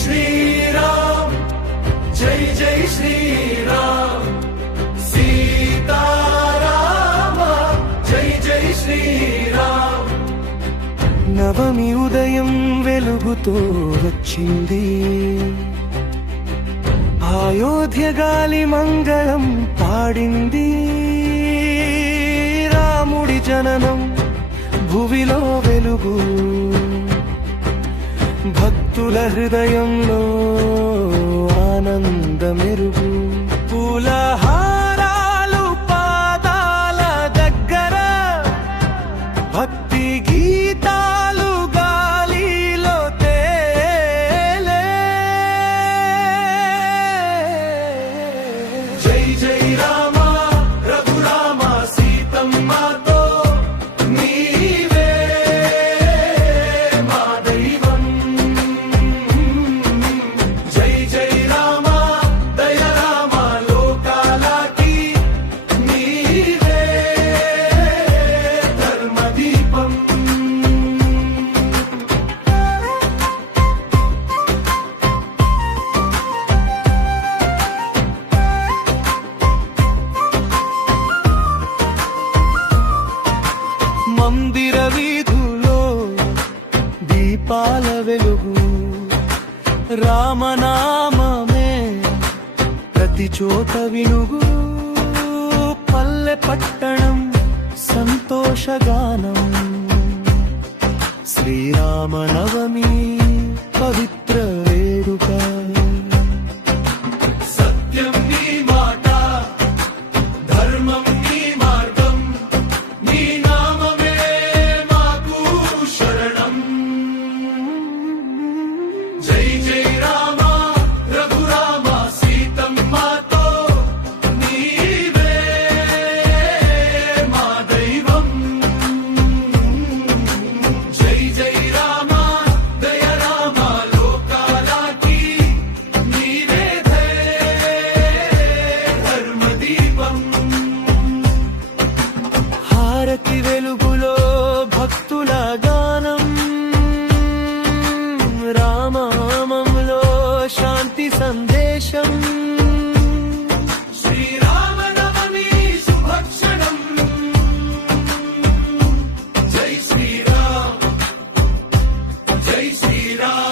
శ్రీరామ్ జై జై శ్రీరామ్ సీతారామ జై జై శ్రీరామ్. నవమి ఉదయం వెలుగుతో వచ్చింది, అయోధ్య గాలి మంగళం పాడింది. రాముడి జననం భువిలో వెలుగు, భక్తుల హృదయంలో ఆనందమెరుగు. పూలహారాలు పాదాల దగ్గర, భక్తి గీతాలు గాలిలో తేలే. జై జై రామ రఘురామ సీతమ్మతో నీవే మా దైవం. జై జై రామ దయ రామ లోకాలకి నీవే ధర్మదీపం. మందిర వీధులో దీపాల వెలుగు, రామనామమే ప్రతి చోట వినుగు. పల్లె పట్టణం సంతోషగానం, శ్రీరామనవమి పవిత్ర వేడుక. సత్యం నీ మాట, ధర్మం నీ మార్గం, నీ నామమే మాకు శరణం. జై జై రామ రఘురామ సీతమ్మతో నీవే మా దైవం. జై జై రామ దయ రామ లోకాలకి నీవే ధర్మదీపం. హారతి వెలుగులో భక్తుల గానం, రామనామంలో శాంతి సందేశం. శ్రీరామనవమి శుభక్షణం. జై శ్రీరామ్ జై శ్రీరామ్.